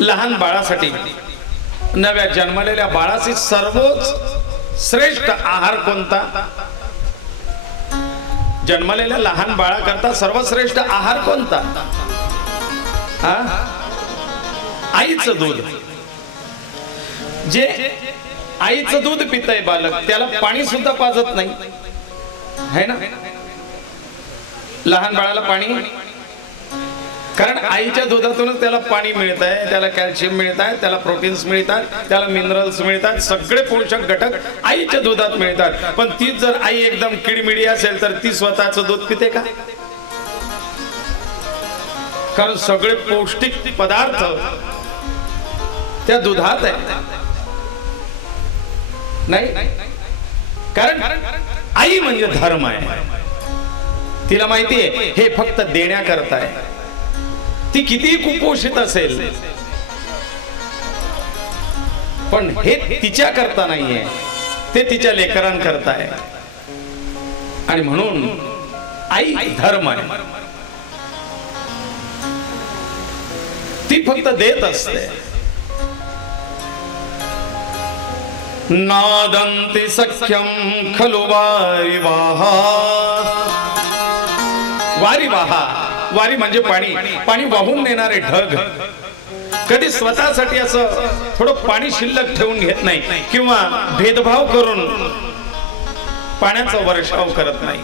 लहान बाळासाठी, नव्या जन्मलेल्या बाळाची सर्वोच्च श्रेष्ठ आहार कोणता? जन्मलेल्या लहान बाळाकरता सर्वश्रेष्ठ आहार कोणता? आईचं दूध. जे आईचं दूध पितय बालक, त्याला पाणी सुद्धा पाजत नाही, है ना? लहान बाळाला पाणी, कारण आईच्या दुधातूनच त्याला पाणी मिळत आहे, त्याला कॅल्शियम मिळत आहे, त्याला प्रोटीन्स मिळतात, त्याला मिनरल्स मिळतात, सगळे पोषक घटक आईच्या दुधात मिळतात. पण तीच जर आई एकदम किडमिडी असेल तर ती स्वतःचं दूध पिते का? कारण सगळे पौष्टिक पदार्थ त्या दुधात आहे. नाही, कारण आई म्हणजे धर्म आहे. तिला माहिती आहे हे फक्त देण्याकरता आहे. ती कितीही कुपोषित असेल पण हे तिच्या करता नाहीये, ते तिच्या लेकरांकरता आहे. आणि म्हणून आई धर्म आहे. ती फक्त देत असते. नादन्ति सख्यम खलु वारी वाहा. वारी वाहा, वारी म्हणजे पाणी, पाणी वाहून नेणारे ढग. कधी स्वतःसाठी असं थोडं पाणी शिल्लक ठेवून घेत नाही किंवा भेदभाव करून पाण्याचा वर्षाव करत नाही.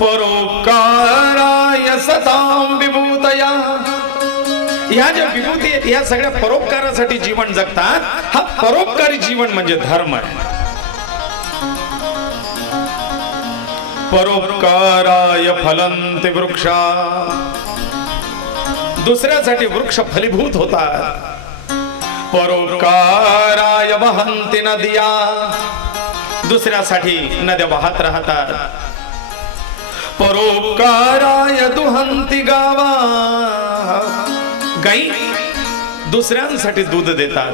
परोपकाराय सतां विभूतया. ह्या ज्या विभूती आहेत ह्या सगळ्या परोपकारासाठी जीवन जगतात. हा परोपकारी जीवन म्हणजे धर्म आहे. परोपकाराय फलन्ति वृक्षा. दुसऱ्यासाठी वृक्ष फलीभूत होतात. परोपकाराय वहन्ति नद्या. दुसऱ्यासाठी नद्या वाहत राहतात. परोपकाराय दुहन्ति गावा. गाई दुसऱ्यांसाठी दूध देतात.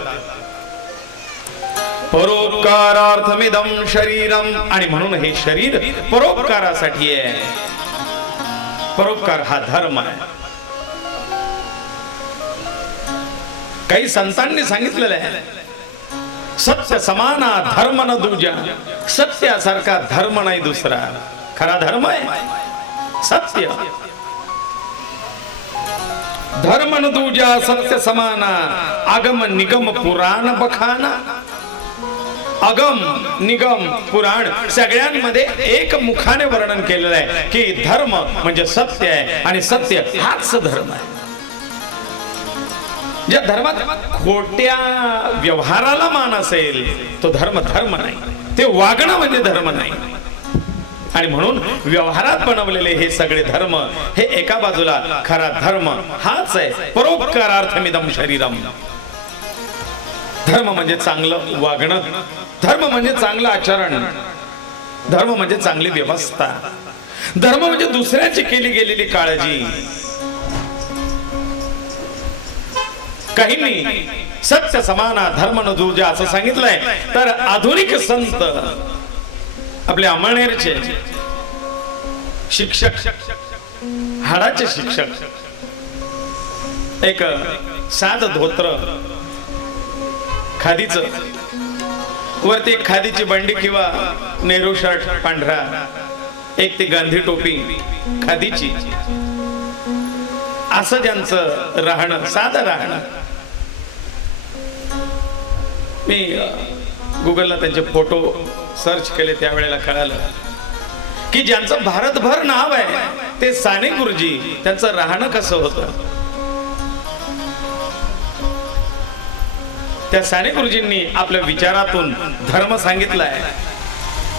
परोपकारार्थमिदं शरीरम. आणि म्हणून हे शरीर परोपकारासाठी आहे. परोपकार हा धर्म आहे. काही संतांनी सांगितलेलं आहे, सत्य समाना धर्म न दूजा. सत्यासारखा धर्म नाही दुसरा. खरा धर्म आहे सत्य. धर्म न दूजा सत्य समाना. आगम निगम पुराण बखाना. अगम निगम पुराण सगळ्यांमध्ये एक मुखाने वर्णन केलेलं आहे की धर्म म्हणजे सत्य आहे आणि सत्य हाच धर्म आहे. ज्या धर्मात खोट्या व्यवहाराला मान असेल तो धर्म धर्म नाही. ते वागणं म्हणजे धर्म नाही. आणि म्हणून व्यवहारात बनवलेले हे सगळे धर्म हे एका बाजूला खरा धर्म हाच आहे. परोपकारार्थमिदं शरीरम. धर्म म्हणजे चांगलं वागणं. धर्म म्हणजे चांगलं आचरण. धर्म म्हणजे चांगली व्यवस्था. धर्म म्हणजे दुसऱ्याची केली गेलेली काळजी. काहींनी सत्य समाना धर्म न दूजा असं सांगितलंय. तर आधुनिक संत आपले अमळनेरचे शिक्षक, हाडाचे शिक्षक, एक साध धोत्र खादीचं, वरती एक खादीची बंडी किंवा नेहरू शर्ट पांढरा, एक ती गांधी टोपी खादीची, असं ज्यांचं राहणं, साधं राहणं. मी गुगलला त्यांचे फोटो सर्च केले त्यावेळेला कळालं की ज्यांचं भारतभर नाव आहे ते साने गुरुजी, त्यांचं राहणं कसं होतं. त्या साने गुरुजींनी आपल्या विचारातून धर्म सांगितलाय.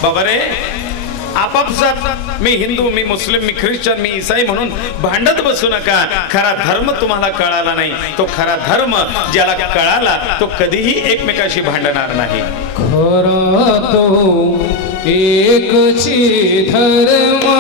बाबा रे, आपापसात मी हिंदू, मी मुस्लिम, मी ख्रिश्चन, मी ईसाई म्हणून भांडत बसू नका. खरा धर्म तुम्हाला कळाला नाही. तो खरा धर्म ज्याला कळाला तो कधीही एकमेकाशी भांडणार नाही. खरा तो एकची धर्म.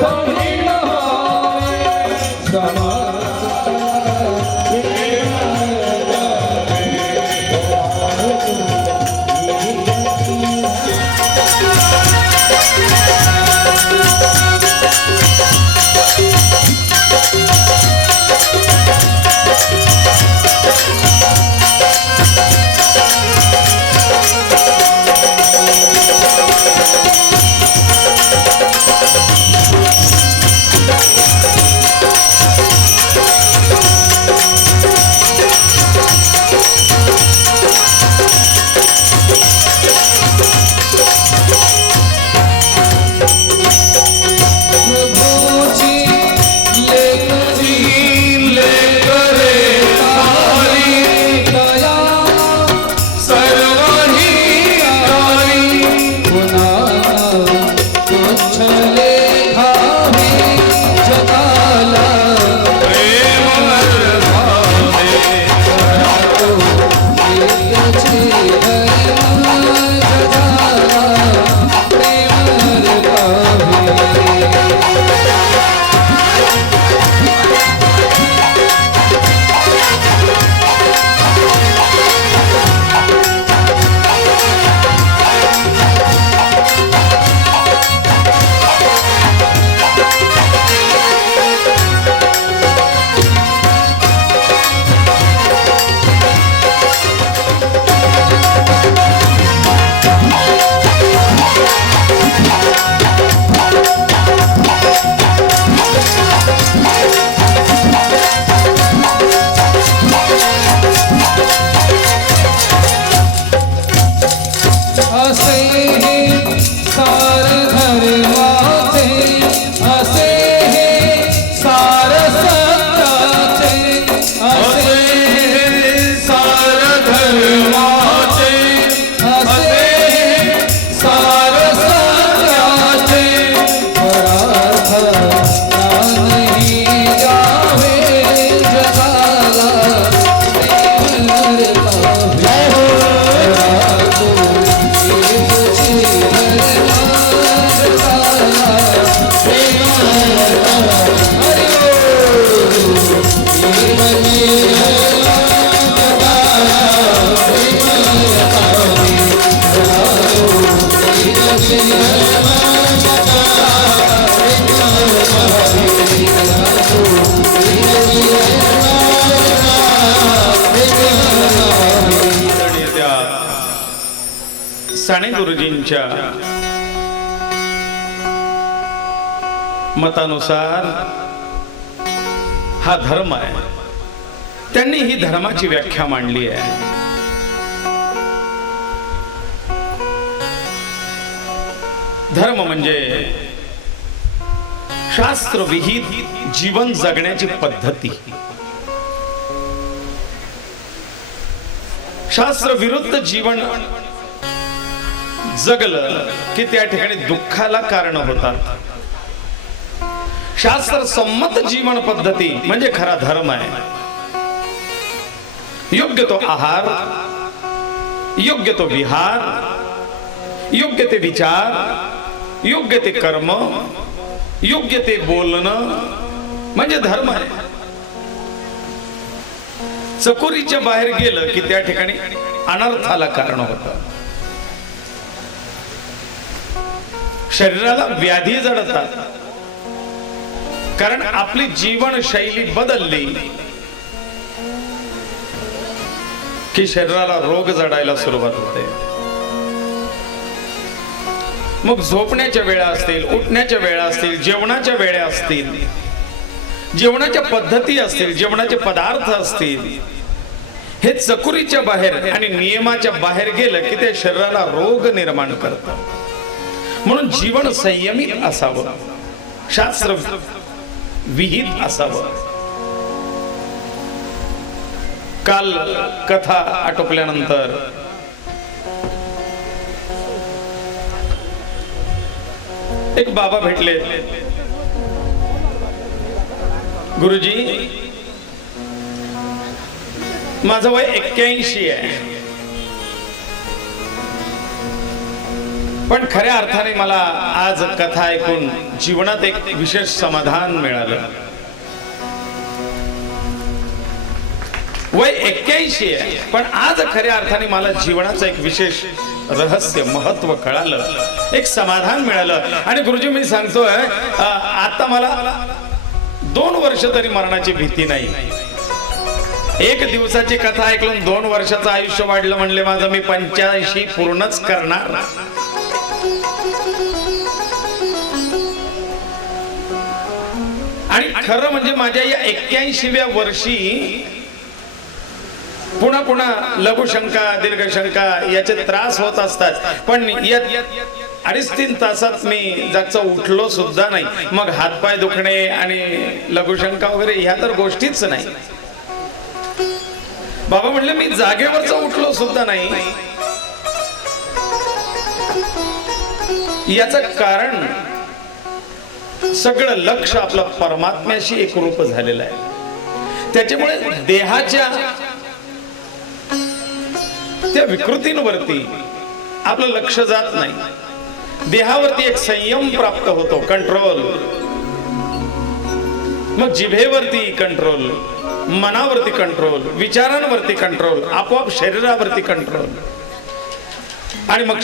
कठीण व्हावे समाज साने गुरुजींच्या मतानुसार हा धर्म आहे. त्यांनी ही धर्माची व्याख्या मांडली आहे. धर्म म्हणजे शास्त्रविहित जीवन जगण्याची पद्धती. शास्त्र विरुद्ध जीवन जगलं की त्या ठिकाणी दुःखाला कारण होतात. शास्त्र संमत जीवन पद्धती म्हणजे खरा धर्म आहे. योग्य तो आहार, योग्य तो विहार, योग्य ते विचार, योग्य ते कर्म, योग्य ते बोलणं म्हणजे धर्म आहे. चकोरीच्या बाहेर गेलं की त्या ठिकाणी अनर्थाला कारण होतं. शरीराला व्याधी जडतात कारण आपली जीवनशैली बदलली की शरीराला रोग जडायला सुरुवात होते. मग झोपण्याच्या वेळा असतील, उठण्याच्या वेळा असतील, जेवणाच्या वेळा असतील, जेवणाच्या पद्धती असतील, जेवणाचे पदार्थ असतील, हे चकुरीच्या बाहेर आणि नियमाच्या बाहेर गेलं की ते शरीराला रोग निर्माण करतं. म्हणून जीवन संयमित असावं, शास्त्र विहित असावं. काल कथा आटोपल्यानंतर एक बाबा भेटले. गुरुजी, माझं वय 81 आहे. पण खऱ्या अर्थाने मला आज कथा ऐकून जीवनात एक विशेष समाधान मिळालं. वय 81 आहे, पण आज खऱ्या अर्थाने मला जीवनाचं एक विशेष रहस्य महत्व कळालं, एक समाधान मिळालं. आणि गुरुजी मी सांगतोय आता मला 2 वर्ष तरी मरणाची भीती नाही. एक दिवसाची कथा ऐकून 2 वर्षाचं आयुष्य वाढलं म्हणले माझं, मी 85 पूर्णच करणार. आणि खरं म्हणजे माझ्या या 81व्या वर्षी पुन्हा पुन्हा लघुशंका दीर्घशंका याचे त्रास होत असतात, पण या 2.5-3 तासात मी जागचा उठलो सुद्धा नाही. मग हातपाय दुखणे आणि लघुशंका वगैरे ह्या तर गोष्टीच नाही. बाबा म्हणले मी जागेवरच उठलो सुद्धा नाही. याचं कारण सगळं लक्ष आपलं परमात्म्याशी एकरूप झालेलं आहे. त्याच्यामुळे देहाच्या त्या विकृतींवरती आपलं लक्ष जात नाही. देहावरती एक संयम प्राप्त होतो, कंट्रोल. मग जिभेवरती कंट्रोल, मनावरती कंट्रोल, विचारांवरती कंट्रोल, आपोआप शरीरावरती कंट्रोल. आणि मग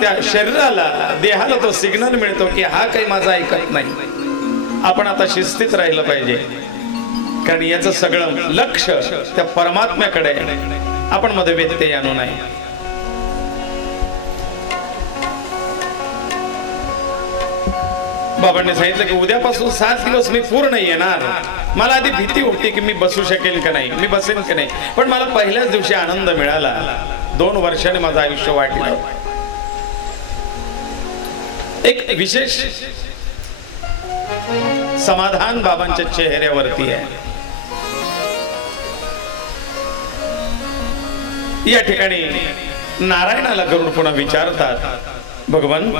त्या शरीराला देहाला तो सिग्नल मिळतो की हा काही माझा ऐकत नाही, आपण आता शिस्तीत राहिलं पाहिजे. कारण याचं सगळं लक्ष त्या परमात्म्याकडे, आपण मध्ये व्यत्यय आणू नये. बाबांनी सांगितलं की उद्यापासून 7 दिवस मी पूर्ण येणार. मला आधी भीती होती की मी बसू शकेल का नाही, मी बसेन का नाही, पण मला पहिल्याच दिवशी आनंद मिळाला. 2 वर्षाने माझं आयुष्य वाढलं. एक विशेष समाधान बाबांच्या चेहऱ्यावरती आहे. या ठिकाणी नारायणाला गरुड पुन्हा विचारतात, भगवान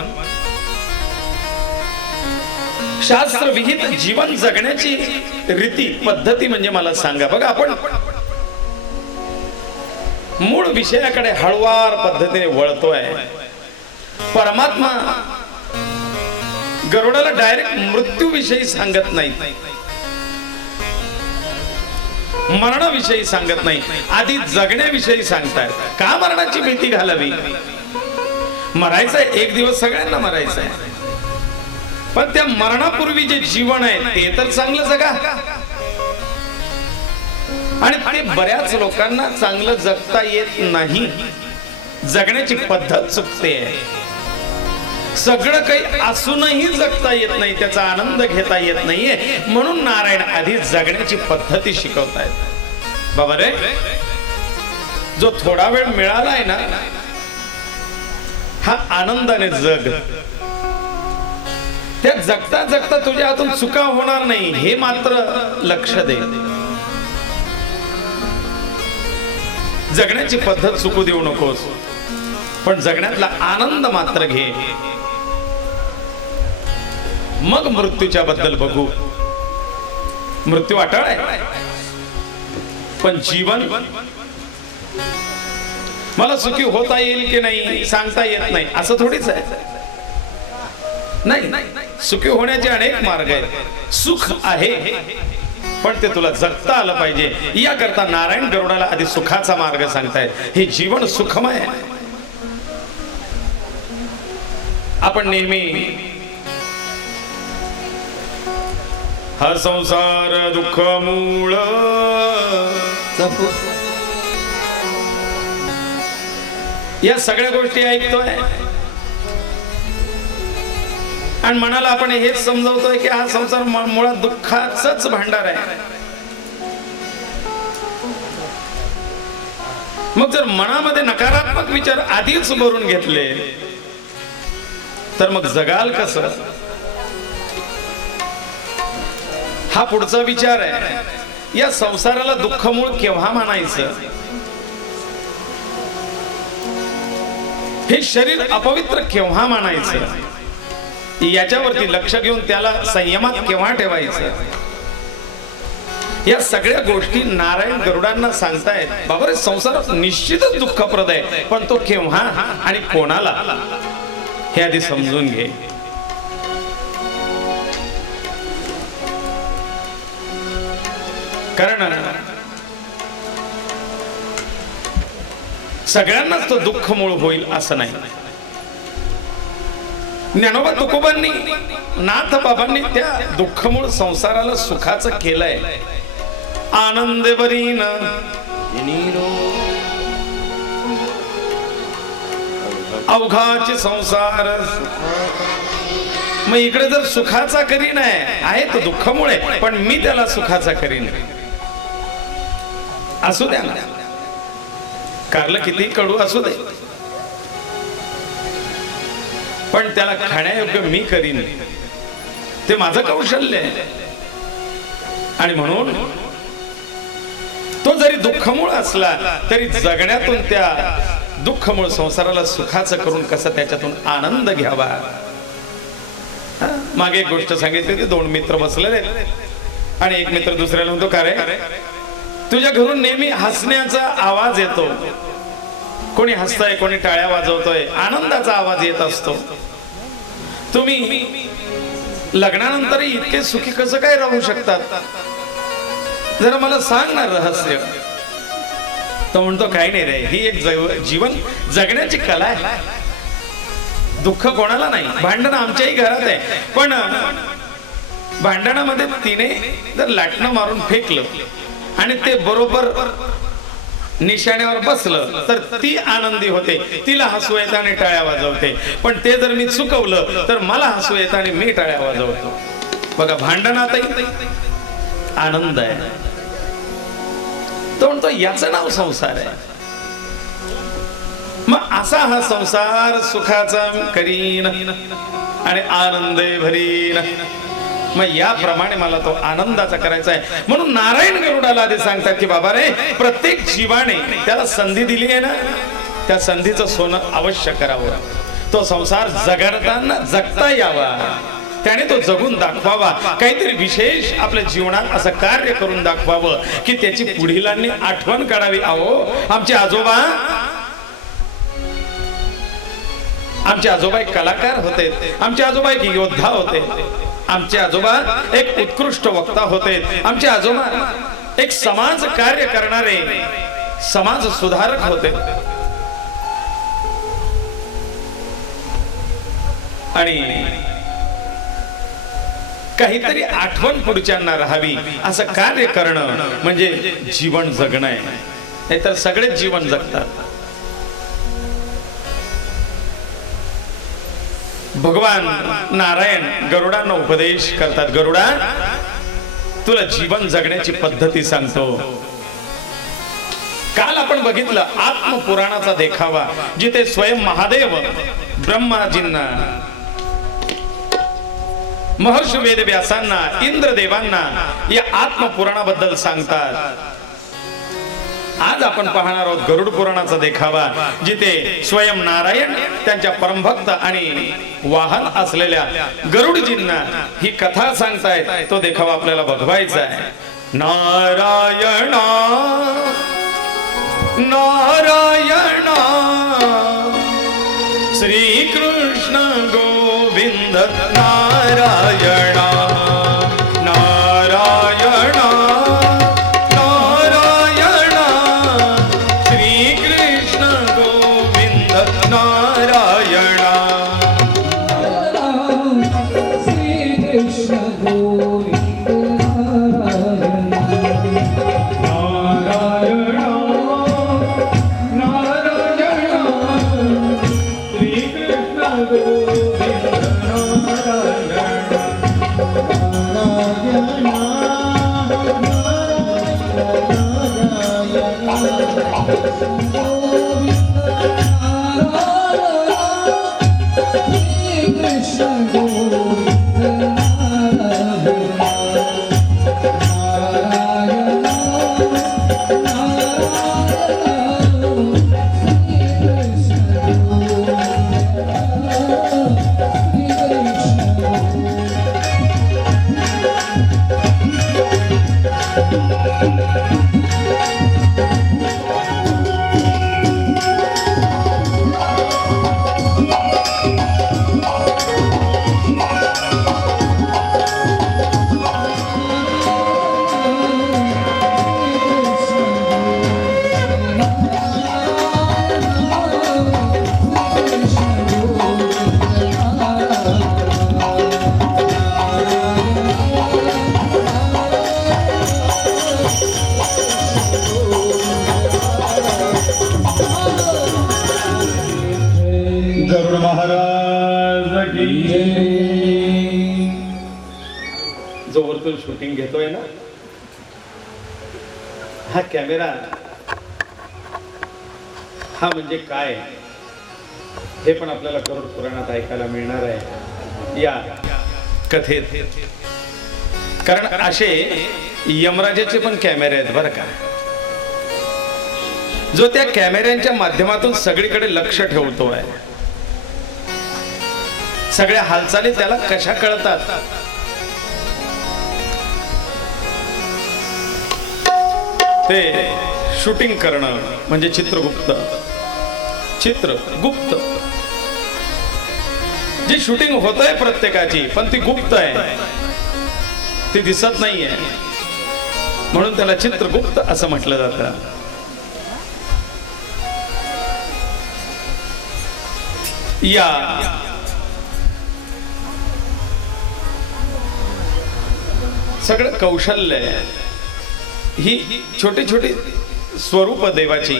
शास्त्र विहित जीवन जगण्याची रीती पद्धती म्हणजे मला सांगा. बघा आपण मूळ विषयाकडे हळुवार पद्धतीने वळतोय. परमात्मा गरुडाला डायरेक्ट मृत्यूविषयी सांगत नाही, मरणाविषयी सांगत नाही, आधी जगण्याविषयी सांगतायत. का मरणाची भीती घालावी? मरायचंय, एक दिवस सगळ्यांना मरायचंय, पण त्या मरणापूर्वी जे जीवन आहे ते तर चांगलं जगा. आणि ते बऱ्याच लोकांना चांगलं जगता येत नाही, जगण्याची पद्धत चुकते. सगळं काही असूनही जगता येत नाही, त्याचा आनंद घेता येत नाहीये. म्हणून नारायण आधी जगण्याची पद्धती शिकवतायत. बाबा रे, जो थोडा वेळ मिळालाय ना, हा आनंदाने जग. त्या जगता जगता तुझ्या हातून चुका होणार नाही हे मात्र लक्ष दे. जगण्याची पद्धत चुकू देऊ नकोस, पण जगण्यातला आनंद मात्र घे. मग मृत्यूच्या बद्दल बघू. मृत्यू अटळ आहे, पण जीवन मला सुखी होता येईल की नाही सांगता येत नाही, असं थोडीच आहे. नाही, सुखी होण्याचे अनेक मार्ग आहेत. सुख आहे, पण ते तुला जगता आलं पाहिजे. याकरता नारायण गरुडाला आधी सुखाचा मार्ग सांगतायत. हे जीवन सुखमय आहे. आपण नेहमी हा संसार दुःख मूळ या सगळ्या गोष्टी ऐकतोय आणि मनाला आपण हेच समजवतोय की हा संसार मुळात दुःखाचंच भांडार आहे. मग जर मनामध्ये नकारात्मक विचार आधीच भरून घेतले तर मग जगाल कसं? हा पुढचा विचार आहे. या संसाराला दुःखमूळ केव्हा मानायचं? हे शरीर अपवित्र केव्हा मानायचं? याच्यावरती लक्ष घेऊन त्याला संयमात केव्हा ठेवायचं? या सगळ्या गोष्टी नारायण गरुडांना सांगतायत. बाबा रे, संसार निश्चितच दुःखप्रद आहे, पण तो केव्हा आणि कोणाला हे आधी समजून घे. कारण सगळ्यांनाच तो दुःख मूळ होईल असं नाही. ज्ञानोबा तुकोबांनी, नाथ बाबांनी त्या दुःखमूळ संसाराला सुखाचं केलंय. आनंद बरीन अवघाचे संसार. मग इकडे जर सुखाचा करीन आहे तो दुःखमुळे, पण मी त्याला सुखाचा करीन. असू द्या ना, कारलं किती कडू असू दे, पण त्याला खाण्यायोग्य मी करीन. ते माझं कौशल्य आहे. आणि म्हणून तो जरी दुःखमूळ असला तरी जगण्यातून त्या दुःखमूळ संसाराला सुखाचं करून कसं त्याच्यातून आनंद घ्यावा. मागे एक गोष्ट सांगितली होती. दोन मित्र बसलेले आणि एक मित्र दुसऱ्याला म्हणतो, का रे तुझ्या घरून नेहमी हसण्याचा आवाज येतो. कोणी हसतंय, कोणी टाळ्या वाजवतोय, आनंदाचा आवाज येत असतो. तुम्ही लग्नानंतर इतके सुखी कसं काय राहू शकतात? जरा मला सांग ना रहस्य. तो म्हणतो, काही नाही रे, ही एक जीवन जगण्याची कला आहे. दुःख कोणाला नाही. भांडण आमच्याही घरात आहे, पण भांडणामध्ये तिने जर लाटणं मारून फेकलं आणि ते बरोबर निशाण्यावर बसलं तर ती आनंदी होते, तिला हसू येतं आणि टाळ्या वाजवते. पण ते जर मी चुकवलं तर मला हसू येतं आणि मी टाळ्या वाजवतो. बघा, भांडणातही आनंद आहे. तो म्हणतो, याचं नाव संसार आहे. मग असा हा संसार सुखाचा करीन आणि आनंदे भरीन. मग याप्रमाणे मला तो आनंदाचा करायचा आहे. म्हणून नारायण गरुडाला आधी सांगतात की बाबा रे, प्रत्येक जीवाने त्याला संधी दिली आहे ना, त्या संधीचं सोनं अवश्य करावं. तो संसार जगताना जगता यावा, त्याने तो जगून दाखवावा. काहीतरी विशेष आपल्या जीवनात असं कार्य करून दाखवावं की त्याची पुढीलांनी आठवण काढावी. अहो, आमचे आजोबा एक कलाकार होते, आमचे आजोबा एक योद्धा होते, आमचे आजोबा एक उत्कृष्ट वक्ता होते, आमचे आजोबा एक समाज कार्य करणारे समाज सुधारक होते. आणि काहीतरी आठवण पुढच्यांना राहावी असं कार्य करणं म्हणजे जीवन जगणं आहे. नाहीतर सगळेच जीवन जगतात. भगवान नारायण गरुडांना उपदेश करतात. गरुडा, तुला जीवन जगण्याची पद्धती सांगतो. काल आपण बघितलं आत्मपुराणाचा देखावा, जिथे स्वयं महादेव ब्रह्माजींना, महर्षी वेदव्यासांना, इंद्रदेवांना या आत्मपुराणाबद्दल सांगतात. आज आपण पाहणार आहोत गरुड पुराणाचा देखावा, जिथे स्वयं नारायण त्यांच्या परमभक्त आणि वाहन असलेल्या गरुडजींना ही कथा सांगतायत. तो देखावा आपल्याला बघवायचा आहे. नारायणा नारायणा श्री कृष्ण गोविंद नारायणा नारायणा नारायणा श्री कृष्ण गोविंद नारायणा श्री कृष्ण गोविंद नारायणा नारायणा श्री कृष्ण गोविंद जो वरतून शूटिंग घेतोय ना, हा कॅमेरा हा म्हणजे काय हे पण आपल्याला गरुड पुराणात ऐकायला मिळणार आहे या कथेत. कारण असे यमराजाचे पण कॅमेरे आहेत बरं का, जो त्या कॅमेऱ्यांच्या माध्यमातून सगळीकडे लक्ष ठेवतो आहे. सगळ्या हालचाली त्याला कशा कळतात. ते शूटिंग करणं म्हणजे चित्रगुप्त. जी शूटिंग होत आहे प्रत्येकाची, पण ती गुप्त आहे, ती दिसत नाहीये, म्हणून त्याला चित्रगुप्त असं म्हटलं जातं. या सगळं कौशल्य ही छोटी छोटी स्वरूप देवाची.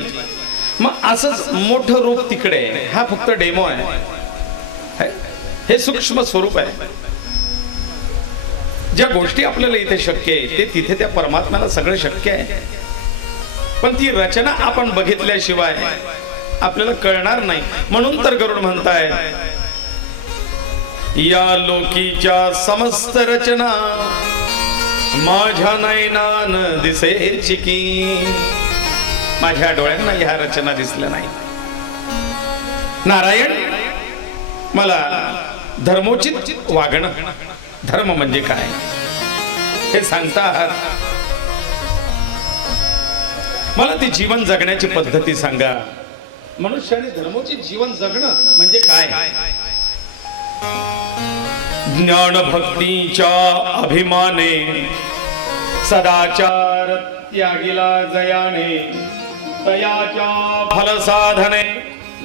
मग असंच मोठं रूप तिकडे, हा फक्त डेमो आहे, हे सूक्ष्म स्वरूप आहे. ज्या गोष्टी आपल्याला इथे शक्य आहे ते तिथे त्या परमात्म्याला सगळं शक्य आहे. पण ती रचना आपण बघितल्याशिवाय आपल्याला कळणार नाही. म्हणून तर गरुड म्हणताय, या लोकीच्या समस्त रचना माझ्या नयनान दिसेची की. माझ्या डोळ्यांना ह्या रचना दिसल्या नाही. नारायण मला धर्मोचित वागणं, धर्म म्हणजे काय हे सांगतात. मला ती जीवन जगण्याची पद्धती सांगा. मनुष्याने धर्मोचित जीवन जगणं म्हणजे काय. ज्ञान भक्तीच्या अभिमाने सदाचार त्यागिला जयाने तयाच्या फल साधने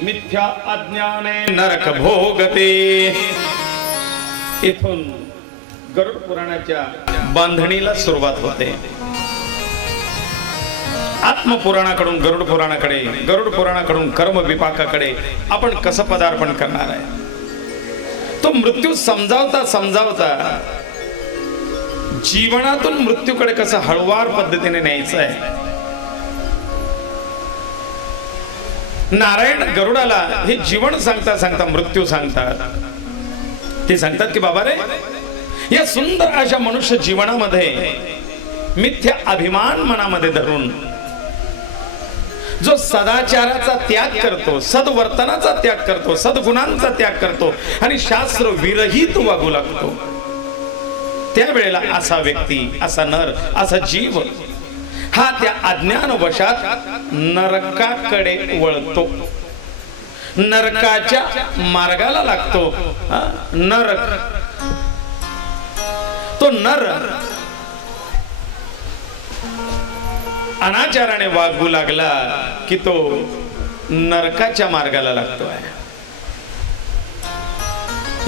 मिथ्या अज्ञाने नरक भोगते. इथून गरुड पुराणाच्या बांधणीला सुरुवात होते. आत्मपुराणाकडून गरुड पुराणाकडे, गरुड पुराणाकडून कर्म विपाकाकडे आपण कसं पदार्पण करणार आहे. तो मृत्यू समजावता समजावता जीवनातून मृत्यूकडे कसं हळुवार पद्धतीने न्यायचं आहे. नारायण गरुडाला हे जीवन सांगता सांगता मृत्यू सांगतात. ते सांगतात की बाबा रे, या सुंदर अशा मनुष्य जीवनामध्ये मिथ्या अभिमान मनामध्ये धरून जो सदाचाराचा त्याग करतो, सद्वर्तनाचा त्याग करतो, सद्गुणांचा त्याग करतो आणि शास्त्र विरहित वागू लागतो, त्यावेळेला असा व्यक्ती, असा नर, असा जीव हा त्या अज्ञान वशात नरकाकडे वळतो, नरकाच्या मार्गाला लागतो. नरक तो नर अनाचाराने वागू लागला की तो नरकाच्या मार्गाला लागतो आहे.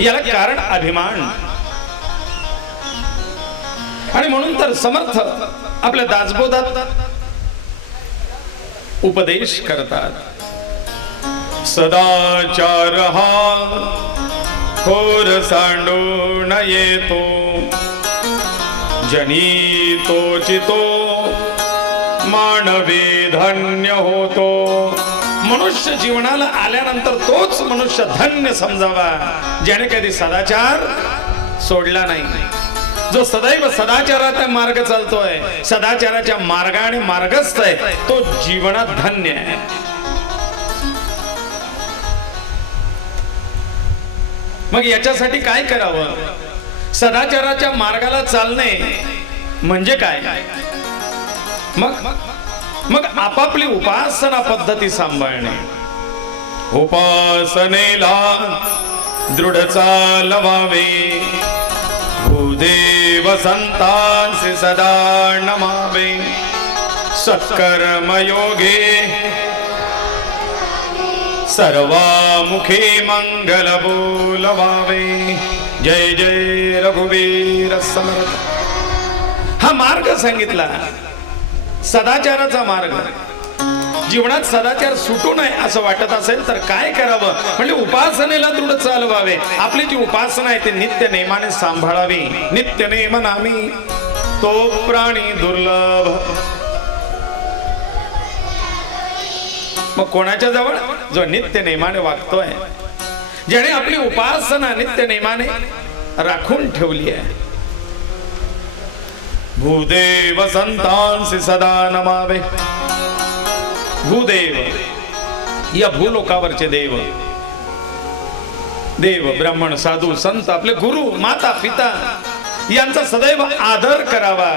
याला कारण अभिमान. आणि म्हणून तर समर्थ आपल्या दासबोधात उपदेश करतात. सदाचार हा थोर सांडून येतो, जनी तोचितो मानवी धन्य होतो. मनुष्य जीवनाला आल्यानंतर तोच मनुष्य धन्य समजावा ज्याने कधी सदाचार सोडला नाही. जो सदैव सदाचाराचा मार्ग चालतोय, सदाचाराच्या मार्गाने मार्गस्थ आहे, तो जीवनात धन्य आहे. मग याच्यासाठी काय करावं. सदाचाराच्या मार्गाला चालणे म्हणजे काय. मग आपापली उपासना पद्धती सांभाळणे. उपासनेला दृढ चालवावे, भूदेव संतांचे सदा नमावे. सत्कर्मयोगे सर्वामुखे मंगल बोलवावे. जय जय रघुवीर समर्थ. हा मार्ग सांगितला, सदाचाराचा मार्ग. जीवनात सदाचार सुटू नये असं वाटत असेल तर काय करावं? म्हणजे उपासनेला दृढ चालवावे. आपली जी उपासना आहे ते नित्य नेमाने सांभाळावी. नित्य नेम नामी तो प्राणी दुर्लभ. मग कोणाच्या जवळ? जो नित्य नेमाने वागतोय, ज्याने आपली उपासना नित्य नेमाने राखून ठेवली आहे. भूदेव संतांसी सदा नमावे. भूदेव या भूलोकावरचे देव, देव ब्राह्मण साधू संत आपले गुरु माता पिता यांचा सदैव आदर करावा,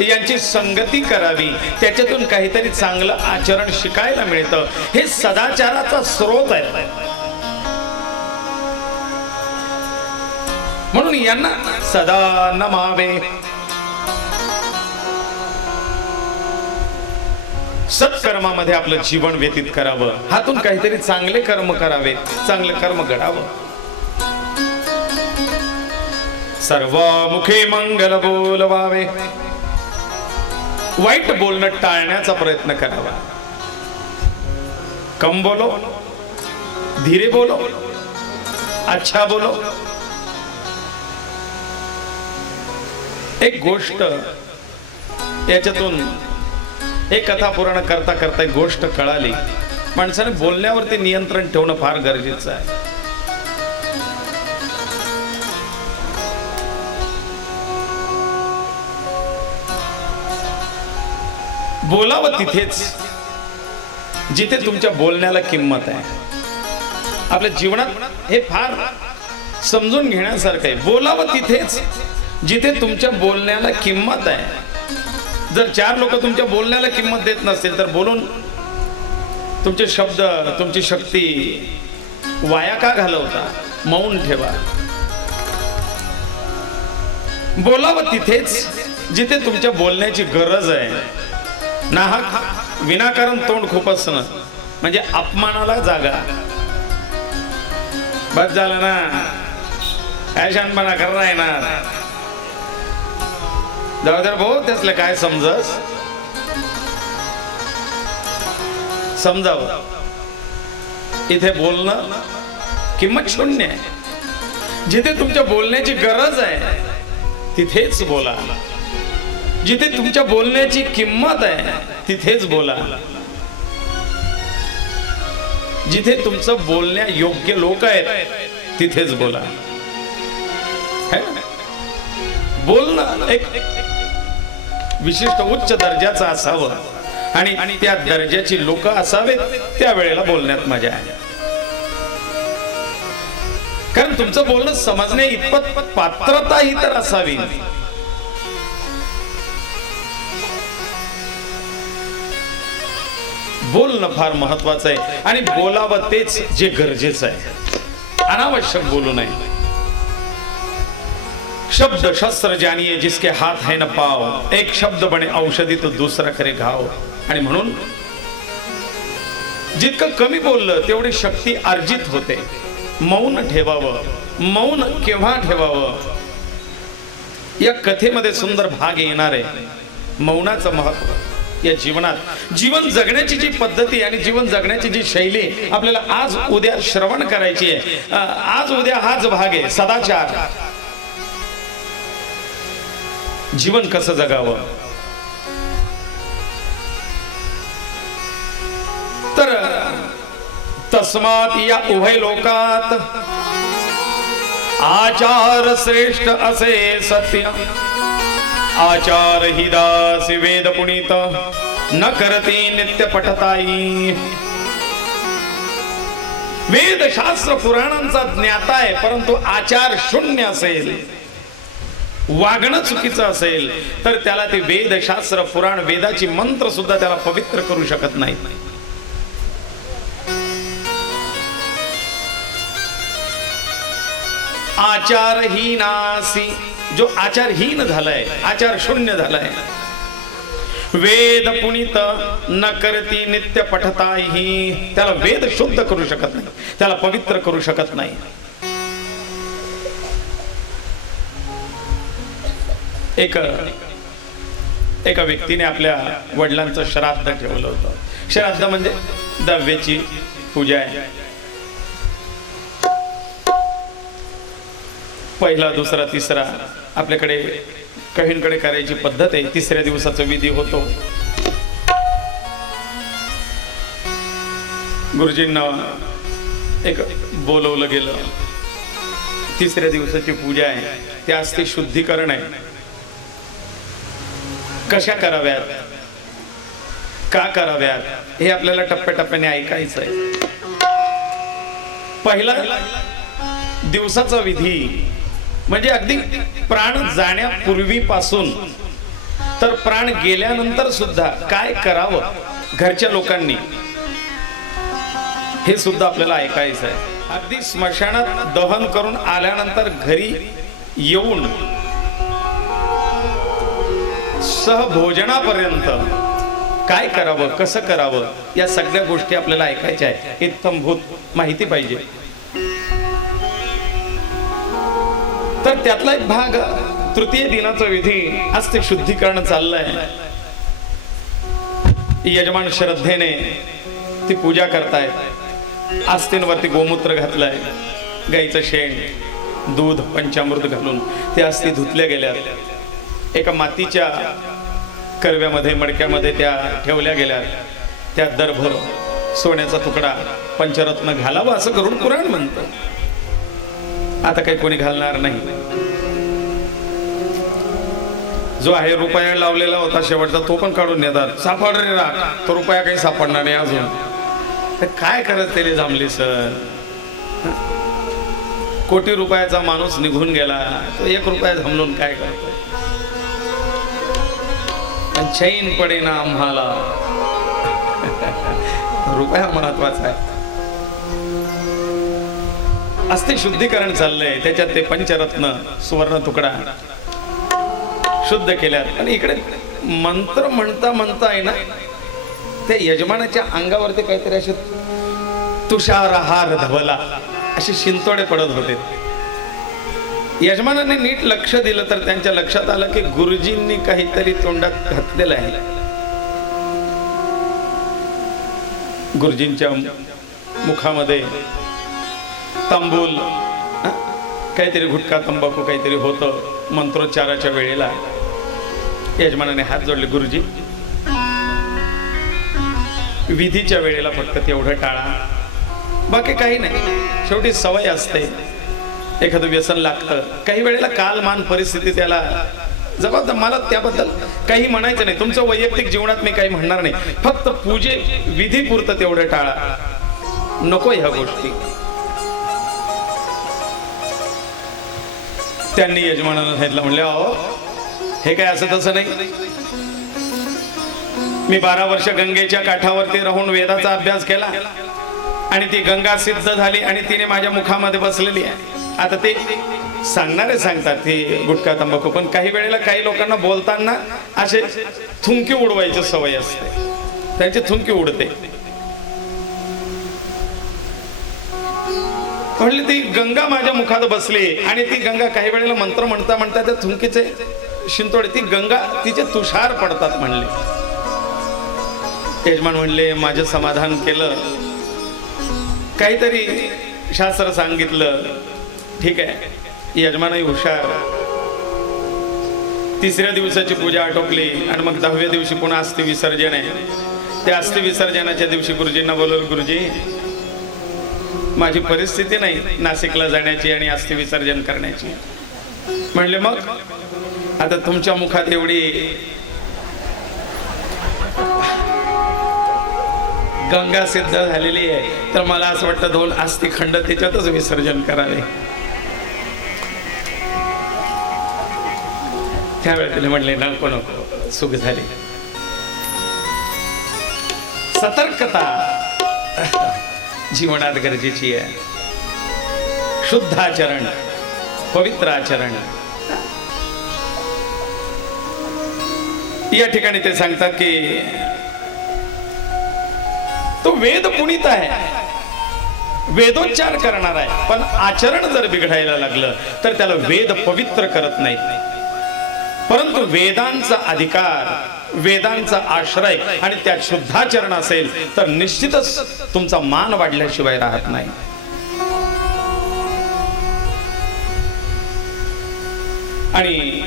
यांची संगती करावी. त्याच्यातून काहीतरी चांगलं आचरण शिकायला मिळतं. हे सदाचाराचा स्रोत आहे. म्हणून यांना सदा नमावे. सत्कर्मामध्ये आपलं जीवन व्यतीत करावं. हातून काहीतरी चांगले कर्म करावे, चांगले कर्म घडावं. सर्व मुखे मंगल बोलवावे. वाईट बोलणं टाळण्याचा प्रयत्न करावा. कम बोलो, धीरे बोलो, अच्छा बोलो. एक गोष्ट याच्यातून एक कथा पुराण करता करता एक गोष्ट कळाली. माणसाने बोलण्यावरती नियंत्रण ठेवणं फार गरजेचं आहे. बोलावं तिथेच जिथे तुमच्या बोलण्याला किंमत आहे. आपल्या जीवनात हे फार समजून घेण्यासारखं आहे. बोलावं तिथेच जिथे तुमच्या बोलण्याला किंमत आहे. जर चार लोक तुमच्या बोलण्याला किंमत देत नसतील तर बोलून तुमचे शब्द, तुमची शक्ती वाया का घालवता? मौन ठेवा. बोलावं तिथेच जिथे तुमच्या बोलण्याची गरज आहे. नाहक विनाकारण तोंड खुपसणं म्हणजे अपमानाला जागा. बस झालं ना, काय शानपणा करणार आहे ना. जाऊ दे भाऊ, त्यासलं काय समजस, समजावं. इथे बोलणं किंमत शून्य आहे. जिथे तुमच्या बोलण्याची गरज आहे तिथेच बोला. जिथे तुमच्या बोलण्याची किंमत आहे तिथेच बोला. जिथे तुमचं बोलण्या योग्य लोक आहेत तिथेच बोला. बोलणं एक विशिष्ट उच्च दर्जाचं असावं आणि त्या दर्जाची लोक असावेत. त्या वेळेला बोलण्यात मजा आहे. कारण तुमचं बोलणं समजणे इतपत पात्रता ही तर असावी. बोलणं फार महत्वाचं आहे आणि बोलावं तेच जे गरजेचं आहे. अनावश्यक बोलू नये. शब्द शस्त्र जानिए जिसके हाथ है न पाव. एक शब्द बने औषधी तो दूसरा करे घाव. आणि म्हणून जितकं कमी बोललं तेवढी शक्ती अर्जित होते. मौन ठेवावं. मौन केव्हा ठेवावं या कथेमध्ये सुंदर भाग येणार आहे. मौनाचं महत्व या जीवनात. जीवन जगण्याची जी पद्धती आणि जीवन जगण्याची जी शैली आपल्याला आज उद्या श्रवण करायची आहे. आज उद्या हाच भाग आहे सदाचार. जीवन कसं जगावं तर तस्मात या उभय लोकात आचार श्रेष्ठ असे सत्य. आचार हि दासी वेद पुनीत न करती नित्य पठताई. वेद शास्त्र पुराणांचा ज्ञाता आहे परंतु आचार शून्य असेल, वागणं चुकीचं असेल तर त्याला ते वेद शास्त्र पुराण वेदाची मंत्र सुद्धा त्याला पवित्र करू शकत नाही. आचारहीनासी जो आचारहीन झालाय, आचार शून्य झालाय. वेद पुनीत न करती नित्य पठताही त्याला वेद शुद्ध करू शकत नाही, त्याला पवित्र करू शकत नाही. एका व्यक्तीने आपल्या वडिलांचं श्राद्ध ठेवलं होतं. श्राद्ध म्हणजे दहाव्याची पूजा आहे. पहिला, दुसरा, तिसरा आपल्याकडे काहींकडे करायची पद्धत आहे. तिसऱ्या दिवसाचा विधी होतो. गुरुजींना एक बोलवलं गेलं. तिसऱ्या दिवसाची पूजा आहे. त्या असते शुद्धीकरण आहे. कशा कराव्यात, का कराव्यात हे आपल्याला टप्प्याटप्प्याने ऐकायचं आहे. पहिला दिवसाचा विधी म्हणजे अगदी प्राण जाण्यापूर्वीपासून तर प्राण गेल्यानंतर सुद्धा काय करावं घरच्या लोकांनी हे सुद्धा आपल्याला ऐकायचं आहे. अगदी स्मशानात दहन करून आल्यानंतर घरी येऊन सहभोजनापर्यंत काय करावं, कसं करावं या सगळ्या गोष्टी आपल्याला ऐकायच्या आहेत. इत्थंभूत माहिती पाहिजे. तर त्यातला एक भाग तृतीय दिनाचा विधी आज ते शुद्धीकरण चाललंय. यजमान श्रद्धेने ती पूजा करतायत. आस्तींवरती गोमूत्र घातलंय, गाईचं शेण, दूध, पंचामृत घालून त्या अस्थी धुतल्या गेल्या. एका मातीच्या करव्यामध्ये, मडक्यामध्ये त्या ठेवल्या गेल्या. त्या दर्भ, सोन्याचा तुकडा, पंचरत्न घालावं असं गरुड पुराण म्हणतं. आता काही कोणी घालणार नाही. जो आहे रुपया लावलेला होता शेवटचा तो पण काढून नेतात. सापड रे राग, तो रुपया काही सापडणार नाही अजून. काय करत त्याला जमली सर. कोटी रुपयाचा माणूस निघून गेला, तो 1 रुपया जमलून काय करतो. चैन पडे ना आम्हाला. रुपया महत्वाचा आहे. अस्ति शुद्धीकरण चाललंय. त्याच्यात ते पंचरत्न, सुवर्ण तुकडा शुद्ध केल्यात. आणि इकडे मंत्र म्हणता म्हणता आहे ना त्या यजमानाच्या अंगावरती काहीतरी असे तुषारहार धवला असे शिंतोडे पडत होते. यजमानाने नीट लक्ष दिलं तर त्यांच्या लक्षात आलं की गुरुजींनी काहीतरी तोंडात घातलेलं आहे. गुरुजींच्या मुखामध्ये तांबूल, काहीतरी गुटखा, तंबाखू काहीतरी होतं. मंत्रोच्चाराच्या वेळेला यजमानाने हात जोडले. गुरुजी, विधीच्या वेळेला फक्त तेवढं टाळा, बाकी काही नाही. शेवटी सवय असते, एखादं व्यसन लागतं. काही वेळेला कालमान परिस्थिती त्याला जबाबदार. मला त्याबद्दल काही म्हणायचं नाही. तुमचं वैयक्तिक जीवनात मी काही म्हणणार नाही. फक्त पूजे विधी पुरतं तेवढं टाळा, नको ह्या गोष्टी. त्यांनी यजमानाला सांगितलं, म्हणले अहो हे काय असं तसं नाही. मी 12 वर्ष गंगेच्या काठावरती राहून वेदाचा अभ्यास केला आणि ती गंगा सिद्ध झाली आणि तिने माझ्या मुखामध्ये बसलेली आहे. आता ते सांगणारे सांगतात ती गुटखा तंबाखू, पण काही वेळेला काही लोकांना बोलताना असे थुंकी उडवायची सवय असते. त्यांची थुंकी उडते. म्हणले ती गंगा माझ्या मुखात बसली आणि ती गंगा काही वेळेला मंत्र म्हणता म्हणता त्या थुंकीचे शिंतोडे, ती गंगा तिचे तुषार पडतात म्हणले. यजमान म्हणले माझं समाधान केलं, काहीतरी शास्त्र सांगितलं, ठीक आहे. यजमानही हुशार. 3ऱ्या दिवसाची पूजा आटोपली आणि मग 10व्या दिवशी पुन्हा अस्थि विसर्जन आहे. त्या अस्थि विसर्जनाच्या दिवशी गुरुजींना बोलवलं. गुरुजी, माझी परिस्थिती नाही नाशिकला जाण्याची आणि अस्थि विसर्जन करण्याची. म्हणले मग आता तुमच्या मुखात एवढी गंगा सिद्ध झालेली आहे तर मला असं वाटतं 2 अस्थिखंड त्याच्यातच विसर्जन करावे. त्यावेळेला तिने म्हणले नको नको, सुख झाली. सतर्कता जीवनात गरजेची आहे. शुद्ध आचरण, पवित्र आचरण. या ठिकाणी ते सांगतात की तो वेद पुनीत आहे, वेदोच्चार करणार आहे, पण आचरण जर बिघडायला लागलं तर त्याला वेद पवित्र करत नाही. परंतु वेदांचा अधिकार वेदांचा आश्रय आणि त्यात शुद्धाचरण असेल तर निश्चितच तुमचा मान वाढल्याशिवाय राहत नाही. आणि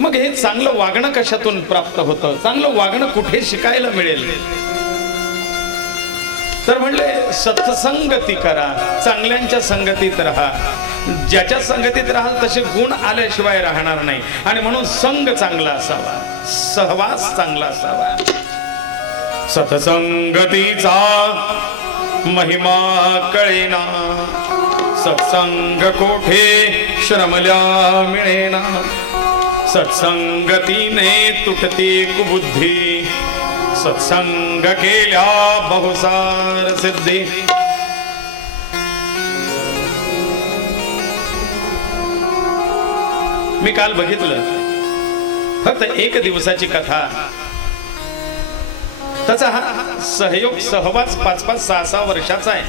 मग हे चांगलं वागणं कशातून प्राप्त होतं, चांगलं वागणं कुठे शिकायला मिळेल, तर म्हणले सत्संगती करा, चांगल्यांच्या संगतीत राहा. ज्याच्या संगतीत राहाल तसे गुण आल्याशिवाय राहणार नाही. आणि म्हणून संग चांगला असावा, सहवास चांगला असावा. सत्संगतीचा महिमा कळेना, सत्संग कोठे श्रमल्या मिळेना. सत्संगतीने तुटते कुबुद्धी, सत्संग केल्या बहुसार सिद्धी. मी काल बघितलं, फक्त एक दिवसाची कथा, त्याचा हा सहयोग सहवास 5-5, 6-6 वर्षाचा आहे.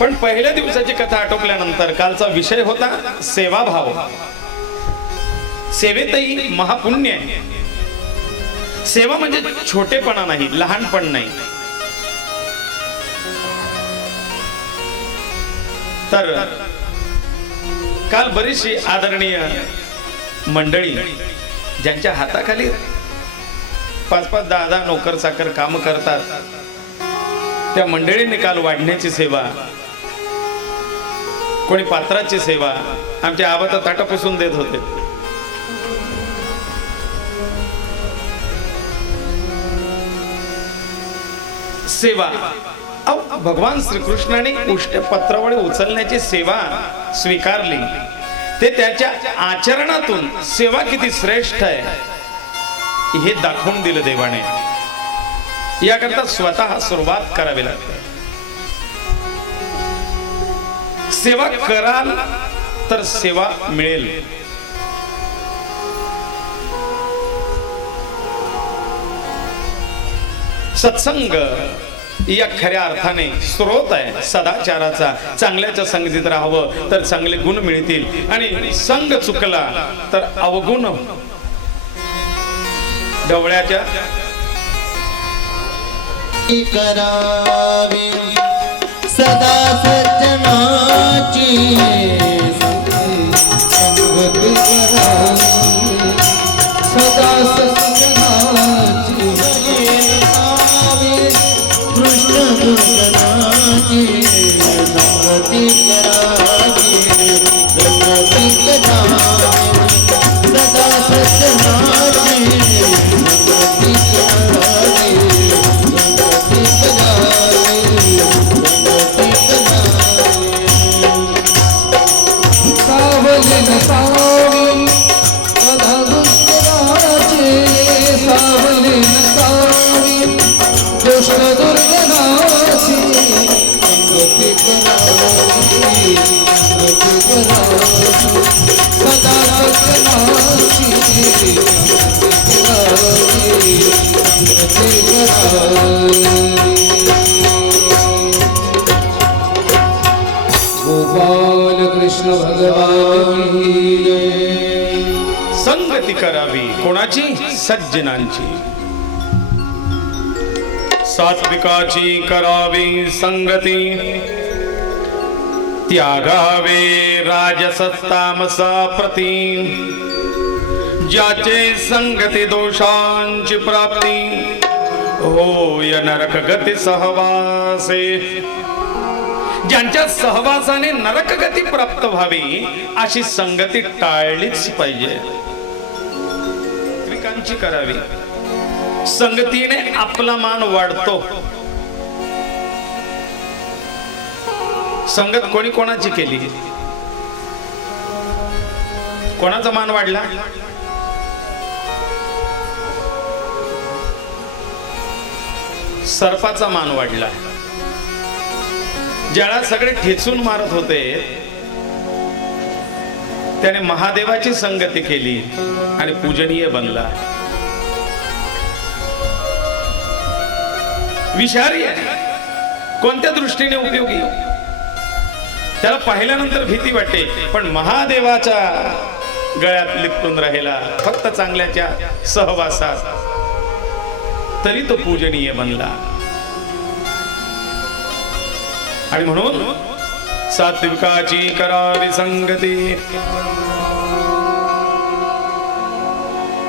पण पहिल्या दिवसाची कथा आटोपल्यानंतर कालचा विषय होता सेवाभाव. सेवेतही महापुण्य आहे. सेवा म्हणजे छोटेपणा नाही, लहानपण नाही. तर काल बरीचशी आदरणीय मंडळी ज्यांच्या हाताखाली 5-5, 10-10 नोकर चाकर काम करतात, त्या मंडळींनी काल वाढण्याची सेवा, कोणी पात्राची सेवा, आमच्या आबा तर ताटा पुसून देत होते. सेवा भगवान श्रीकृष्णाने उष्टपत्रावळी उचलण्याची सेवा स्वीकारली. ते त्याच्या आचरणातून सेवा किती श्रेष्ठ आहे हे दाखवून दिलं देवाने. याकरता स्वतः सुरुवात करावी लागते. सेवा कराल तर सेवा मिळेल. सत्संग या खऱ्या अर्थाने स्रोत आहे सदाचाराचा. चांगल्याच्या संगतीत राहावं तर चांगले गुण मिळतील, आणि संग चुकला तर अवगुण डवळ्याच्या करावी सदा सज्जनाची संगत करावी सदा सज्जनाची. कृष्ण दुर्गनाची संगती करावी संगती करावी सदा सज्जनाची संगती करावी संगती करावी संगती करावी. सावलीन सावी सदा दुष्कराचे, सावलीन सावी दुष्ट दुर्गनाची. संगती करावी संगती करावी सदा सज्जनाची संगती करावी संगती करावी. गोपाल कृष्ण भगवान की जय. संगती करावी कोणाची? सज्जनांची. सात्विकाची करावी संगती, त्यागावे राजसत्तामसा प्रती. ज्याचे संगती दोषांची प्राप्ती, होय नरक गती सहवासे. ज्यांच्या सहवासाने नरक गती प्राप्त व्हावी अशी संगती टाळलीच पाहिजे. सात्विकांची करावी. संगतीने आपला मान वाढतो. संगत कोणी कोणाची केली? कोणाचा मान वाढला? सर्पाचा मान वाढला. ज्याला सगळे ठेचून मारत होते त्याने महादेवाची संगती केली आणि पूजनीय बनला. विषारी आहे, कोणत्या दृष्टीने उपयोगी? त्याला पाहिल्यानंतर भीती वाटते, पण महादेवाच्या गळ्यात लिपटून राहिला फक्त चांगल्याच्या सहवासात तरी तो पूजनीय बनला. आणि म्हणून सात्विकाची करावी संगती,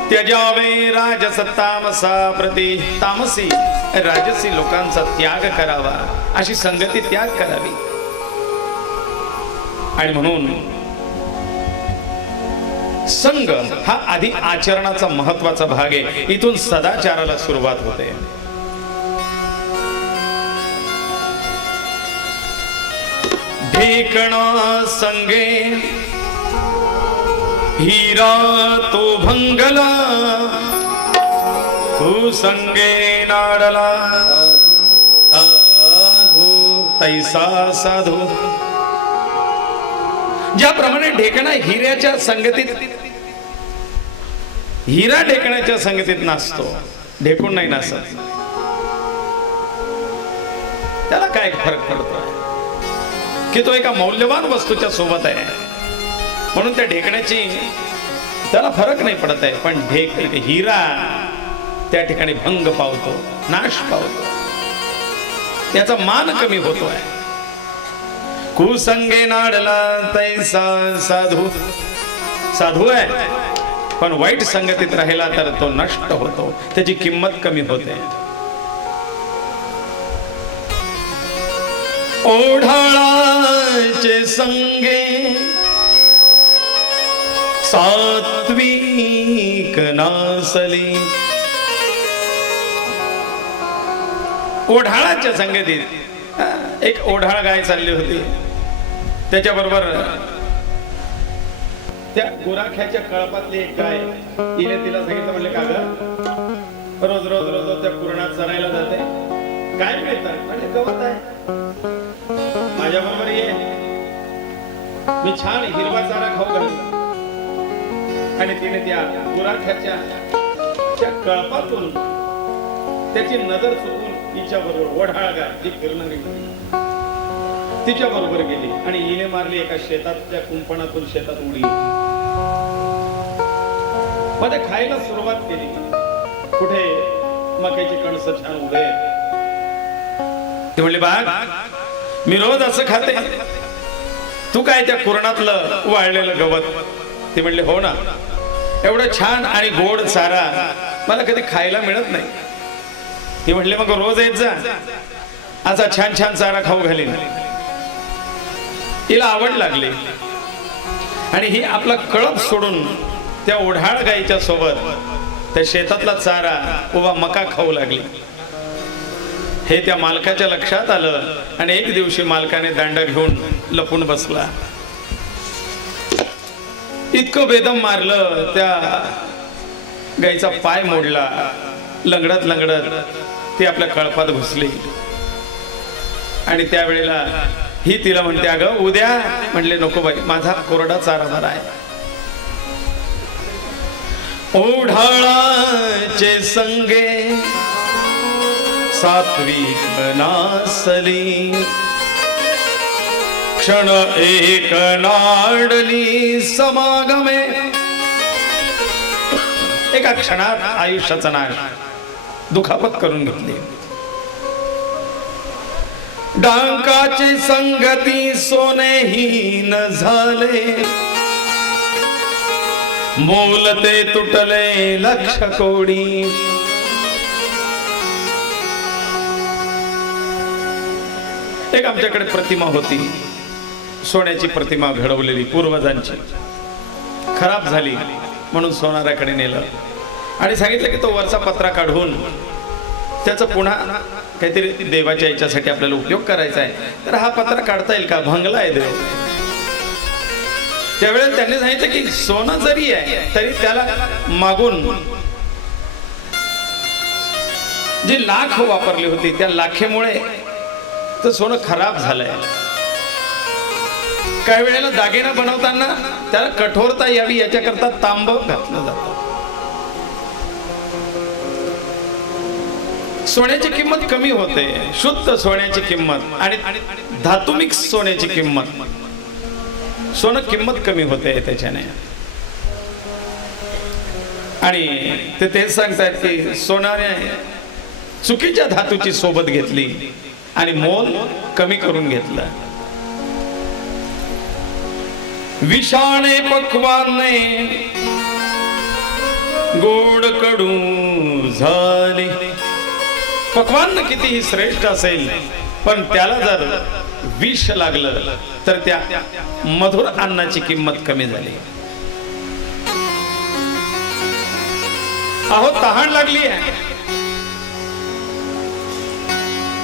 त्यजावे राजस तामसा प्रती. तामसी राजसी लोकांचा त्याग करावा, अशी संगती त्याग करावी. आणि म्हणून संग हा आधी आचरणाचा महत्वाचा भाग आहे. इथून सदाचाराला सुरुवात होते. ढेकणा संगे हिरा तो भंगला, कुसंगे नाडला साधू तैसा साधू. ज्याप्रमाणे ढेकणा हिऱ्याच्या संगतीत, हिरा ढेकणाच्या संगतीत नाचतो, ढेकून नाही नाचत. त्याला काय फरक पडतो की तो एका मौल्यवान वस्तूच्या सोबत आहे, म्हणून त्या ढेकण्याची त्याला फरक नाही पडत आहे. पण हिरा त्या ठिकाणी भंग पावतो, नाश पावतो, त्याचा मान कमी होतो आहे. कुसंगे नाडला तैसा साधू. साधू आहे पण वाईट संगतीत राहिला तर तो नष्ट होतो, त्याची किंमत कमी होते. ओढाळाचे संगे सात्विक नासली. ओढाळाच्या संगतीत एक ओढाळ गाय चालली होती, त्याच्याबरोबर त्या गुराख्याच्या कळपातली एक गाय. तिने तिला सांगितलं, म्हणले का ग रोज रोज रोज त्या कुरणात चरायला जाते, काय मिळतं? म्हणजे गवत आहे, माझ्या बरोबर ये, मी छान हिरवा चारा खाऊ घालतो. आणि तिने त्या गुराख्याच्या त्या कळपातून त्याची नजर चुकून तिच्या बरोबर ओढाळ गाय जी फिरणारी तिच्या बरोबर गेली आणि हिने मारली एका शेताच्या कुंपणातून शेतात उडी. मध्ये खायला सुरुवात केली. कुठे मक्याची कणस छान उभे. ते म्हणले, बाग मी रोज असं खाते, तू काय त्या कुरणातलं वाळलेलं गवत? ते म्हणले, हो ना, एवढं छान आणि गोड चारा मला कधी खायला मिळत नाही. ते म्हणले, मग रोज येत जा, असा छान छान चारा खाऊ घालीन. तिला आवड लागली आणि ही आपला कळप सोडून त्या ओढाळ गाईच्या सोबत त्या शेतातला चारा उभा मका खाऊ लागली. हे त्या मालकाच्या लक्षात आलं आणि एक दिवशी मालकाने दांडा घेऊन लपून बसला. इतकं बेदम मारलं, त्या गाईचा पाय मोडला. लंगडत लंगडत ती आपल्या कळपात घुसली आणि त्यावेळेला ही तिला म्हणते, अगं उद्या. म्हणले, नको बाई, माझा कोरडा चारा बरा आहे. ओढाळाचे संगे सात्विक नासली, क्षण एक नाडली समागमे. एका क्षणात आयुष्याचा नाश, दुखापत करून घेतली. डांकाची संगती सोनेहीन झाले, मोलते तुटले लक्ष कोडी. एक आमच्याकडे प्रतिमा होती, सोन्याची प्रतिमा घडवलेली पूर्वजांची. खराब झाली म्हणून सोनाराकडे नेलं आणि सांगितलं की तो वरचा पत्रा काढून त्याचा पुन्हा काहीतरी देवाच्या याच्यासाठी आपल्याला उपयोग करायचा आहे, तर हा पत्रा काढता येईल का? भंगला आहे देव. त्यावेळेस त्यांनी सांगितलं की सोनं जरी आहे तरी त्याला मागून जी लाख वापरली होती त्या लाखेमुळे तर सोनं खराब झालंय. काही वेळेला दागिना बनवताना त्याला कठोरता यावी याच्याकरता तांब घातलं जातं. सोन्याची किंमत कमी होते, शुद्ध सोन्याची किंमत आणि धातुमिक सोन्याची किंमत, सोनं किंमत कमी होते त्याच्याने. आणि ते तेच सांगतायत की सोनाने चुकीच्या धातूची सोबत घेतली आणि मोल कमी करून घेतलं. विषाणे पक्वाने गोड कडू झाली. पक्वान्न कितीही श्रेष्ठ असेल पण त्याला जर विष लागलं तर त्या मधुर अन्नाची किंमत कमी झाली. अहो तहान लागली आहे,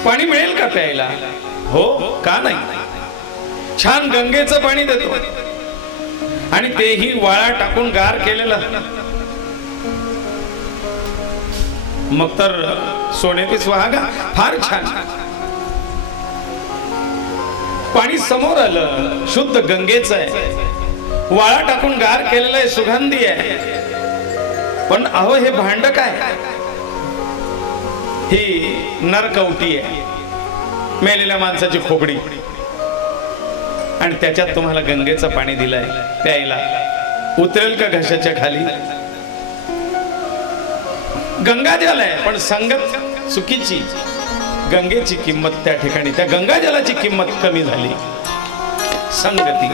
पाणी मिळेल का प्यायला? हो का नाही? छान गंगेचं पाणी देतो आणि तेही वाळा टाकून गार केलेलं. मग तर सोने सुहागा फार छान. पाणी समोर आलं, शुद्ध गंगेचं आहे, वाळा टाकून गार केलेलं आहे, सुगंधी आहे. पण अहो हे भांड काय? ही नरकवटी आहे, मेलेल्या माणसाची खोपडी, आणि त्याच्यात तुम्हाला गंगेचं पाणी दिलंय प्यायला. उतरेल का घशाच्या खाली? गंगाजल आहे पण संगत चुकीची. गंगेची किंमत त्या ठिकाणी, त्या गंगाजलाची किंमत कमी झाली. संगती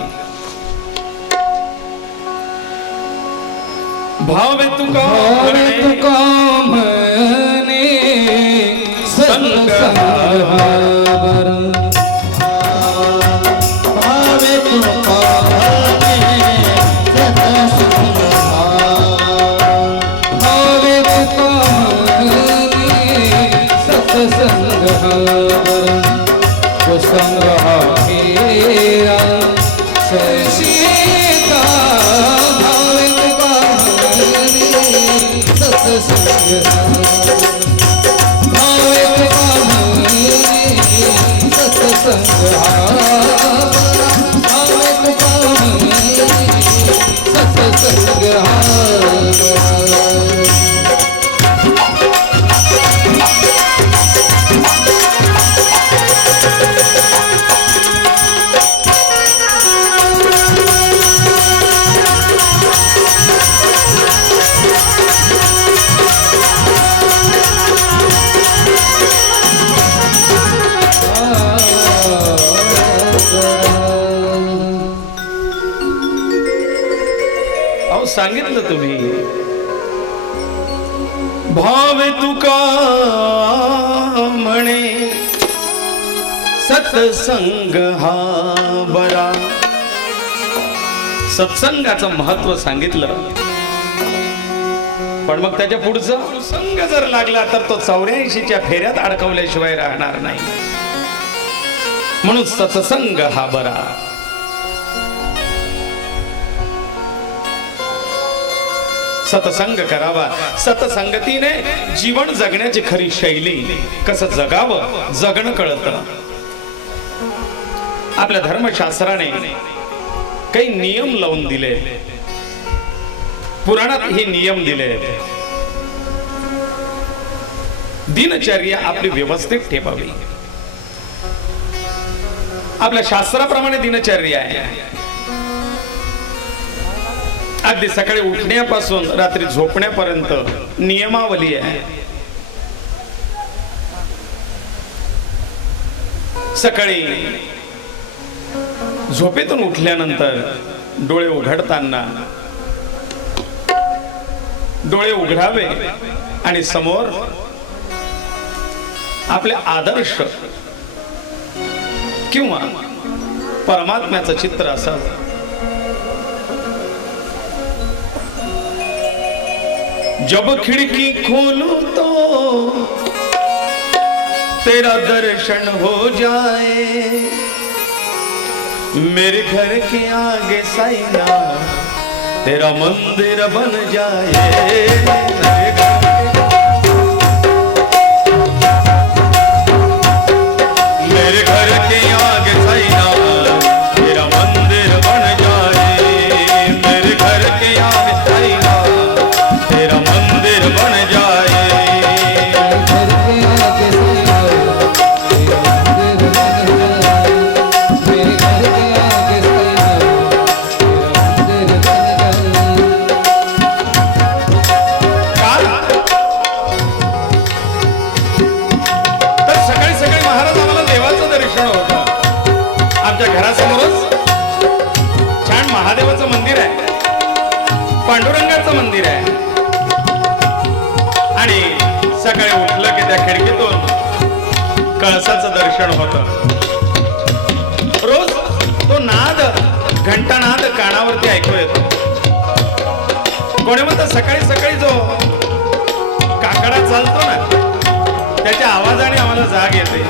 भावे तुका म्हणे संग हावर. भावे तुका भावे तुका म्हणे सत्संग हावर. तो संग हा मेरा सशीता. भावे तुका म्हणे सत्संग हावर. भावे तुका म्हणे सत्संग हावर. भावे तुका म्हणे सत्संग हावर. अहो सांगितलं तुम्ही. भावे तुका म्हणे सत्संग हा बरा. सत्संगाचं महत्व सांगितलं, पण मग त्याच्या पुढचं संग जर लागला तर तो 84च्या फेऱ्यात अडकवल्याशिवाय राहणार नाही. म्हणून सत्संग हा बरा. सत्संग करावा. सत्संगतीने जीवन जगण्याची खरी शैली, कसं जगावं जगणं कळतं. आपल्या धर्मशास्त्राने काही नियम लावून दिले, पुराणात हे नियम दिले. दिनचर्या आपली व्यवस्थित ठेवावी. आपल्या शास्त्राप्रमाणे दिनचर्या आहे. अगदी सकाळी उठण्यापासून रात्री झोपण्यापर्यंत नियमावली आहे. सकाळी झोपेतून उठल्यानंतर डोळे उघडताना डोळे उघडावे आणि समोर आपले आदर्श किंवा परमात्म्याचं चित्र असावं. जब खिड़की खोलूं तो तेरा दर्शन हो जाए. मेरे घर के आगे साईना तेरा मंदिर बन जाए. मेरे घर के आगे साईना तेरा मंदिर बन जाए. मेरे घर के आगे साईना तेरा मंदिर बन जाए. घर के आगे साईं, तेरा मंदिर बन जाए. मेरे घर के आगे साईं, तेरा मंदिर बन जाए. मंदिर आहे आणि सकाळी उठलं की त्या खिडकीतून कळसाचं दर्शन होतं. रोज तो नाद, घंटानाद कानावरती ऐकू येतो. कोणी म्हणतं सकाळी सकाळी जो काकडा चालतो ना त्याच्या आवाजाने आम्हाला जाग येते.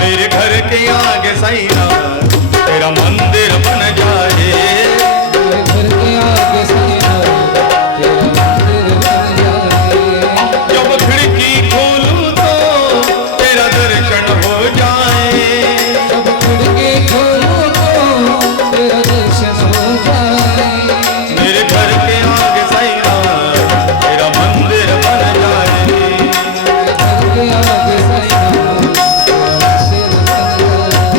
मेरे घर के आगे साईं तेरा मंदिर बन जाए, मेरे घर के आगे सैया तेरा मंदिर बन जाए. जब खिड़की खोलूं तो तेरा दर्शन हो जाए. जब खिड़की खोलूं तो तेरा दर्शन हो जाए. मेरे घर के आगे साईं तेरा मंदिर बन जाए. मेरे घर के आगे सैया तेरा मंदिर बन जाए.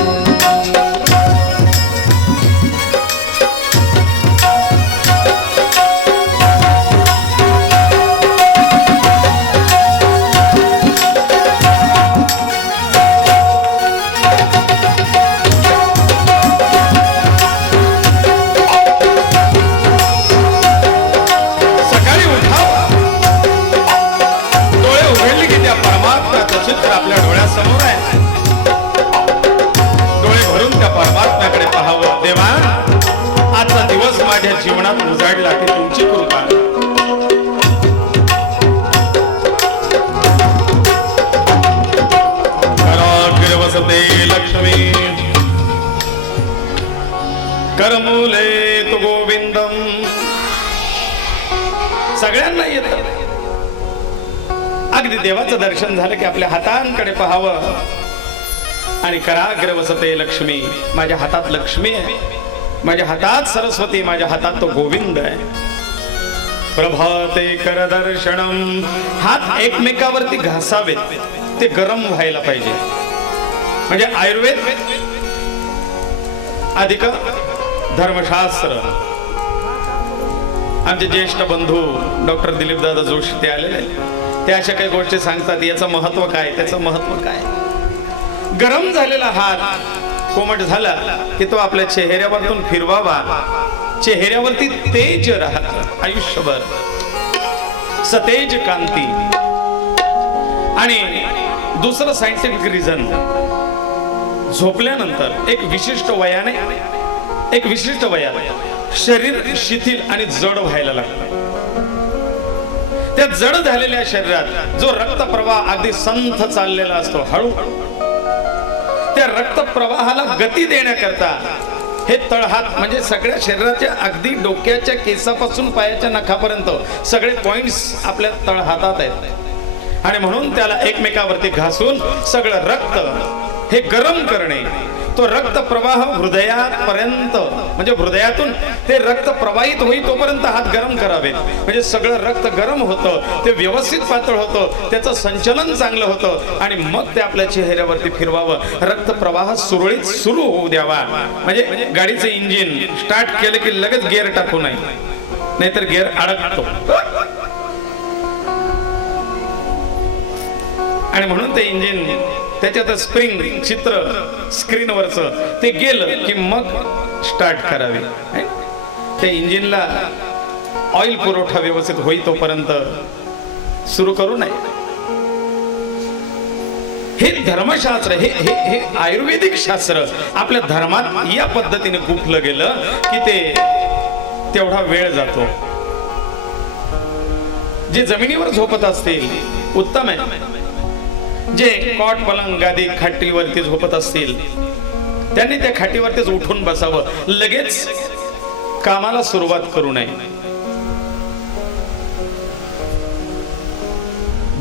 सकाळी उठावं, डोळे उघडले की त्या परमात्म्याचं चित्र आपल्या डोळ्यासमोर आहे. डोळे भरून त्या परमात्म्याकडे पाहावं. देवा, आजचा दिवस माझ्या जीवनात उजाडला की तुमची कृपा. कराग्र वसते लक्ष्मी करमूले तु गोविंदम. सगळ्यांना येतं. अगदी देवाचं दर्शन झालं की आपल्या हातांकडे पाहावं आणि कराग्र वसते लक्ष्मी. माझ्या हातात लक्ष्मी आहे, माझ्या हातात सरस्वती, माझ्या हातात तो गोविंद आहे. प्रभाते कर दर्शनम. हात एकमेकावरती घासावेत, ते गरम व्हायला पाहिजे. म्हणजे आयुर्वेद अधिक धर्मशास्त्र. आमचे ज्येष्ठ बंधू डॉक्टर दिलीपदादा जोशी ते आलेले, ते अशा काही गोष्टी सांगतात. याचं महत्व काय, त्याचं महत्व काय. गरम झालेला हात कोमट झाला की तो आपल्या चेहऱ्यावरतून फिरवावा. चेहऱ्यावरती तेज राहत आयुष्यभर, सतेज कांती. आणि दुसरं सायंटिफिक रिझन, झोपल्यानंतर एक विशिष्ट वयाने, एक विशिष्ट वयात शरीर शिथिल आणि जड व्हायला लागतं. त्या जड झालेल्या शरीरात जो रक्तप्रवाह अगदी संथ चाललेला असतो, हळूहळू त्या रक्तप्रवाहाला गती देण्याकरता हे तळहात म्हणजे सगळ्या शरीराच्या अगदी डोक्याच्या केसापासून पायाच्या नखापर्यंत सगळे पॉइंट्स आपल्या तळहातात आहेत. आणि म्हणून त्याला एकमेकावरती घासून सगळं रक्त हे गरम करणे. तो रक्त प्रवाह हृदयापर्यंत म्हणजे हृदयातून ते रक्त प्रवाहित होई तोपर्यंत हात गरम करावेत. म्हणजे सगळं रक्त गरम होतं, ते व्यवस्थित पातळ होतं, त्याचं संचलन चांगलं होतं आणि मग ते आपल्या चेहऱ्यावरती फिरवावं. रक्त प्रवाह सुरळीत सुरू होऊ द्यावा. म्हणजे गाडीचं इंजिन स्टार्ट केलं की लगेच गिअर टाकू नये, नाहीतर गिअर अडकतो. आणि म्हणून ते इंजिन त्याच्यात स्प्रिंग चित्र स्क्रीनवरचं ते गेलं की मग स्टार्ट करावे. त्या इंजिनला ऑइल पुरवठा व्यवस्थित होई तोपर्यंत सुरू करू नये. हे धर्मशास्त्र, हे आयुर्वेदिक शास्त्र आपल्या धर्मात या पद्धतीने गुंफलं गेलं की ते तेवढा वेळ जातो. जे जमिनीवर झोपत असतील उत्तम आहे. जे कॉट पलंग गादी खाटीवरती झोपत असतील त्यांनी त्या खाटीवरतीच उठून बसावं. लगेच कामाला सुरुवात करू नये.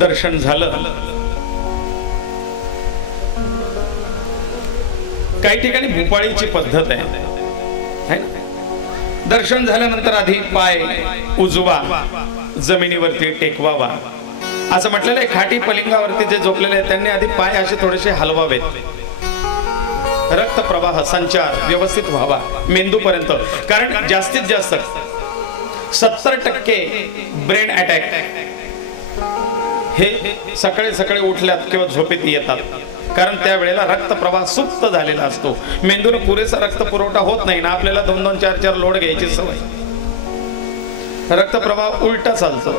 दर्शन झालं. काही ठिकाणी भूपाळीची पद्धत आहे. दर्शन झाल्यानंतर आधी पाय उजवा जमिनीवरती टेकवावा. असं म्हटलेलं आहे खाटी पलिंगावरती जे झोपलेले आहेत त्यांनी आधी पाय असे थोडेसे हलवावेत. रक्त प्रवाह संचार व्यवस्थित व्हावा मेंदूपर्यंत. कारण जास्तीत जास्त 70% ब्रेन अटॅक हे सकाळी सकाळी उठल्यात किंवा झोपेत येतात. कारण त्यावेळेला रक्त प्रवाह सुप्त झालेला असतो. मेंदूला पुरेसा रक्त पुरवठा होत नाही ना. आपल्याला 2-2, 4-4 लोड घ्यायची सवय. रक्तप्रवाह उलटा चालतो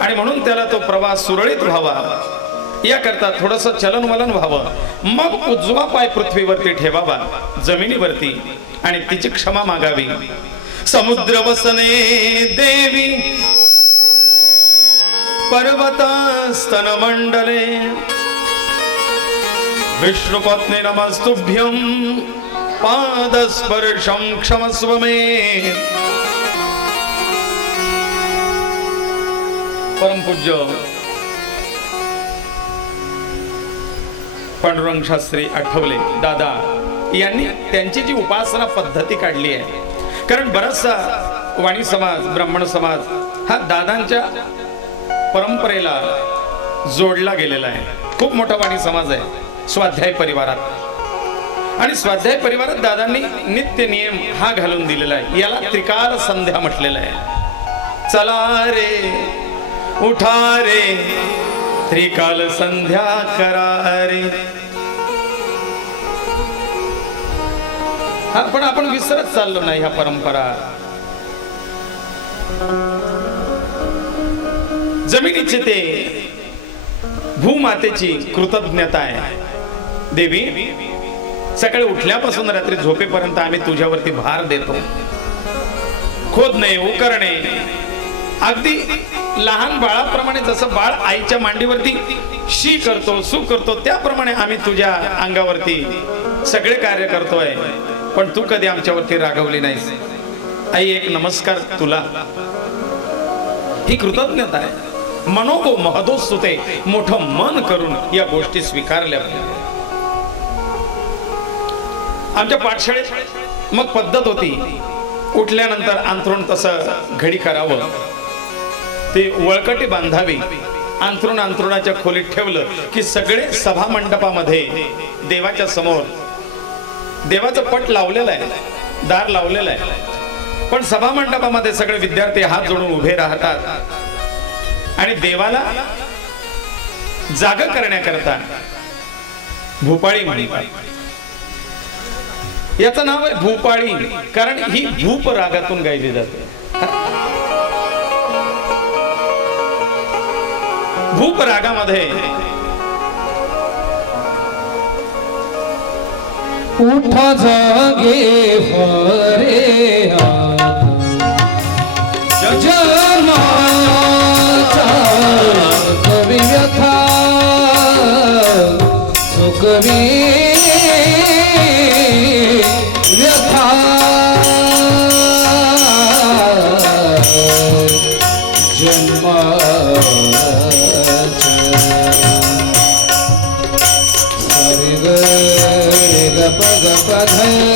आणि म्हणून त्याला तो प्रवाह सुरळीत व्हावा याकरता थोडस चलनवलन व्हावं. मग उजवा पाय पृथ्वीवरती ठेवावा जमिनीवरती आणि तिची क्षमा मागावी. समुद्र वसने देवी पर्वत स्तन मंडले विष्णुपत्नी नमस्तुभ्यं पादस्पर्शं क्षमस्व मे. परमपूज्य पांडुरंग शास्त्री आठवले दादा यांनी त्यांची जी उपासना पद्धती काढली आहे, कारण बराचसा वाणी समाज ब्राह्मण समाज हा दादांच्या परंपरेला जोडला गेलेला आहे. खूप मोठा वाणी समाज आहे स्वाध्याय परिवारात आणि स्वाध्याय परिवारात दादांनी नित्य नियम हा घालून दिलेला आहे. याला त्रिकाल संध्या म्हटलेलं आहे. चला रे उठा रे त्रिकाल संध्या करा रे. हा पण आपण विसरत चाललो नाही ह्या परंपरा. जमिनीची ते भूमातेची कृतज्ञता आहे. देवी सकाळी उठल्यापासून रात्री झोपेपर्यंत आम्ही तुझ्यावरती भार देतो. खोदणे उकरणे अगदी लहान बाळाप्रमाणे जसं बाळ आईच्या मांडीवरती शी करतो सू करतो त्याप्रमाणे आम्ही तुझ्या अंगावरती सगळे कार्य करतोय. पण तू कधी आमच्यावरती रागवली नाहीस. आई एक नमस्कार तुला, ही कृतज्ञता आहे. मनोगो महदोस्तुते मोठं मन करून या गोष्टी स्वीकारल्या. आमच्या पाठशाळेत मग पद्धत होती उठल्यानंतर अंथरुण तसं घडी करावं, ती वळकटी बांधावी. अंथरुण अंथरुणाच्या खोलीत ठेवलं की सगळे सभा मंडपामध्ये देवाच्या समोर देवाचं पट लावलेलं आहे, दार लावलेलं आहे, पण सभा मंडपामध्ये सगळे विद्यार्थी हात जोडून उभे राहतात आणि देवाला जाग करण्याकरता भूपाळी म्हणतात. याचं नाव आहे भूपाळी, कारण ही भूप रागातून गायली जाते. भूप रागामध्ये उठा जागे फरे जन्माचा कवी व्यथा सुकवी व्यथा जन्माचा